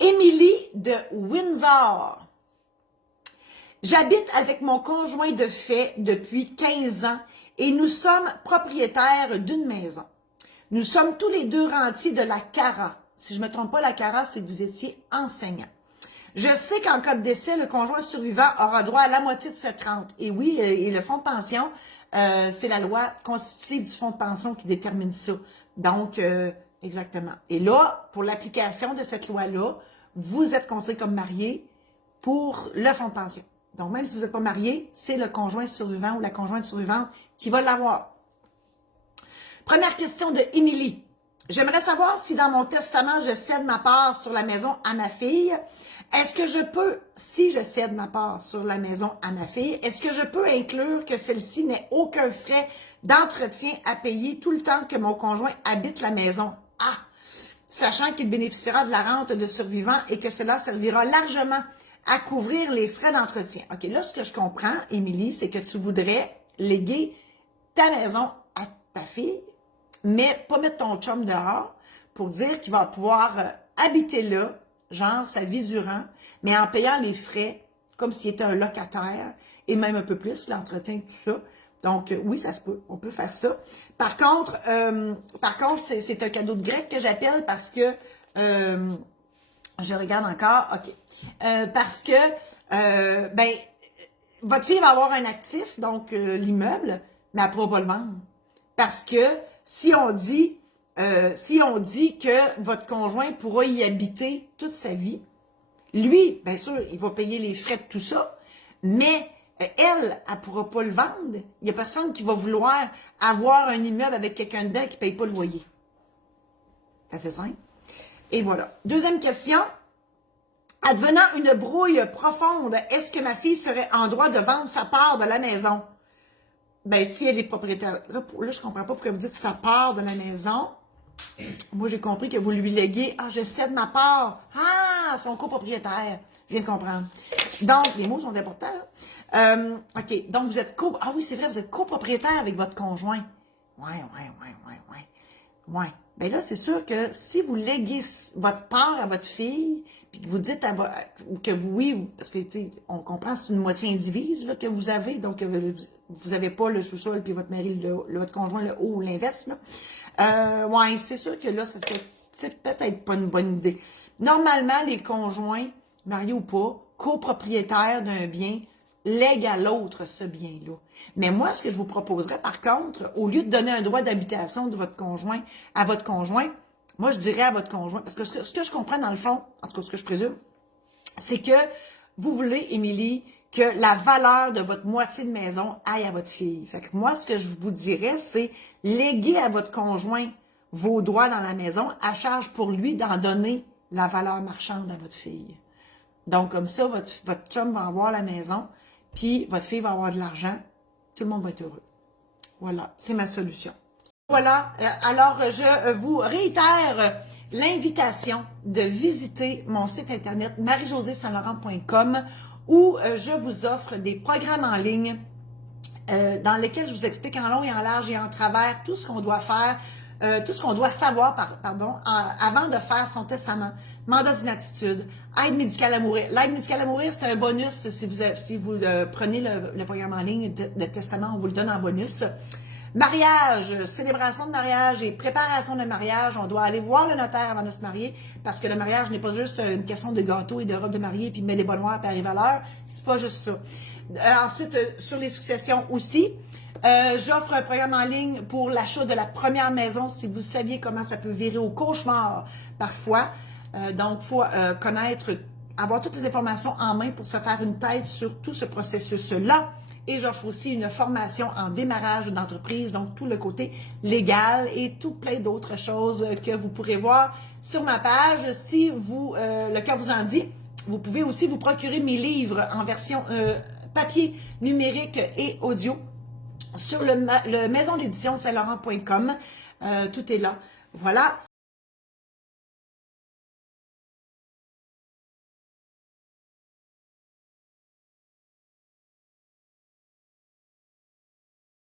Émilie de Windsor. J'habite avec mon conjoint de fait depuis 15 ans et nous sommes propriétaires d'une maison. Nous sommes tous les deux rentiers de la CARA. Si je ne me trompe pas, la CARA, c'est que vous étiez enseignant. Je sais qu'en cas de décès, le conjoint survivant aura droit à la moitié de cette rente. Et oui, et le fonds de pension, c'est la loi constitutive du fonds de pension qui détermine ça. Donc, exactement. Et là, pour l'application de cette loi-là, vous êtes considéré comme marié pour le fonds de pension. Donc, même si vous n'êtes pas marié, c'est le conjoint survivant ou la conjointe survivante qui va l'avoir. Première question de Émilie. J'aimerais savoir si dans mon testament, je cède ma part sur la maison à ma fille. Est-ce que je peux, si je cède ma part sur la maison à ma fille, est-ce que je peux inclure que celle-ci n'ait aucun frais d'entretien à payer tout le temps que mon conjoint habite la maison? Ah! Sachant qu'il bénéficiera de la rente de survivant et que cela servira largement à couvrir les frais d'entretien. OK, là, ce que je comprends, Émilie, c'est que tu voudrais léguer ta maison à ta fille, mais pas mettre ton chum dehors pour dire qu'il va pouvoir habiter là, genre sa vie durant, mais en payant les frais comme s'il était un locataire, et même un peu plus, l'entretien, tout ça. Donc, oui, ça se peut, on peut faire ça. Par contre, c'est un cadeau de grec que j'appelle parce que, je regarde encore, OK, parce que, votre fille va avoir un actif, donc l'immeuble, mais elle ne pourra pas le vendre. Parce que si on dit que votre conjoint pourra y habiter toute sa vie, lui, bien sûr, il va payer les frais de tout ça, mais elle ne pourra pas le vendre. Il n'y a personne qui va vouloir avoir un immeuble avec quelqu'un dedans qui ne paye pas le loyer. C'est assez simple. Et voilà. Deuxième question. Advenant une brouille profonde, est-ce que ma fille serait en droit de vendre sa part de la maison? Ben, si elle est propriétaire. Là, je comprends pas pourquoi vous dites sa part de la maison. Moi, j'ai compris que vous lui léguez. Ah, je cède ma part. Ah, son copropriétaire. Je viens de comprendre. Donc, les mots sont importants. OK. Donc, vous êtes Ah oui, c'est vrai, vous êtes copropriétaire avec votre conjoint. Ouais. Ouais. Ben là, c'est sûr que si vous léguez votre part à votre fille, puis que vous dites que oui, parce que, tu sais, on comprend, c'est une moitié indivise là, que vous avez, donc vous n'avez pas le sous-sol, puis votre mari, votre conjoint, le haut ou l'inverse. Ouais, c'est sûr que là, c'est peut-être pas une bonne idée. Normalement, les conjoints, mariés ou pas, copropriétaires d'un bien, lègue à l'autre ce bien-là. Mais moi, ce que je vous proposerais, par contre, au lieu de donner un droit d'habitation de votre conjoint à votre conjoint, moi, je dirais à votre conjoint, parce que ce que je comprends dans le fond, en tout cas, ce que je présume, c'est que vous voulez, Émilie, que la valeur de votre moitié de maison aille à votre fille. Fait que moi, ce que je vous dirais, c'est léguer à votre conjoint vos droits dans la maison, à charge pour lui d'en donner la valeur marchande à votre fille. Donc, comme ça, votre chum va avoir la maison, puis votre fille va avoir de l'argent, tout le monde va être heureux. Voilà, c'est ma solution. Voilà, alors je vous réitère l'invitation de visiter mon site internet marie-josée-saint-laurent.com où je vous offre des programmes en ligne dans lesquels je vous explique en long et en large et en travers tout ce qu'on doit faire, tout ce qu'on doit savoir, avant de faire son testament, mandat d'inaptitude, aide médicale à mourir. L'aide médicale à mourir, c'est un bonus si vous prenez le programme en ligne de testament, on vous le donne en bonus. Mariage, célébration de mariage et préparation de mariage, on doit aller voir le notaire avant de se marier parce que le mariage n'est pas juste une question de gâteau et de robe de mariée puis mettre des bonnes noirs puis arriver à l'heure, c'est pas juste ça. Ensuite, sur les successions aussi, j'offre un programme en ligne pour l'achat de la première maison si vous saviez comment ça peut virer au cauchemar parfois. Donc, il faut avoir toutes les informations en main pour se faire une tête sur tout ce processus-là. Et j'offre aussi une formation en démarrage d'entreprise, donc tout le côté légal et tout plein d'autres choses que vous pourrez voir sur ma page. Si le cœur vous en dit, vous pouvez aussi vous procurer mes livres en version papier, numérique et audio sur le maison d'édition saint-laurent.com. Tout est là. Voilà.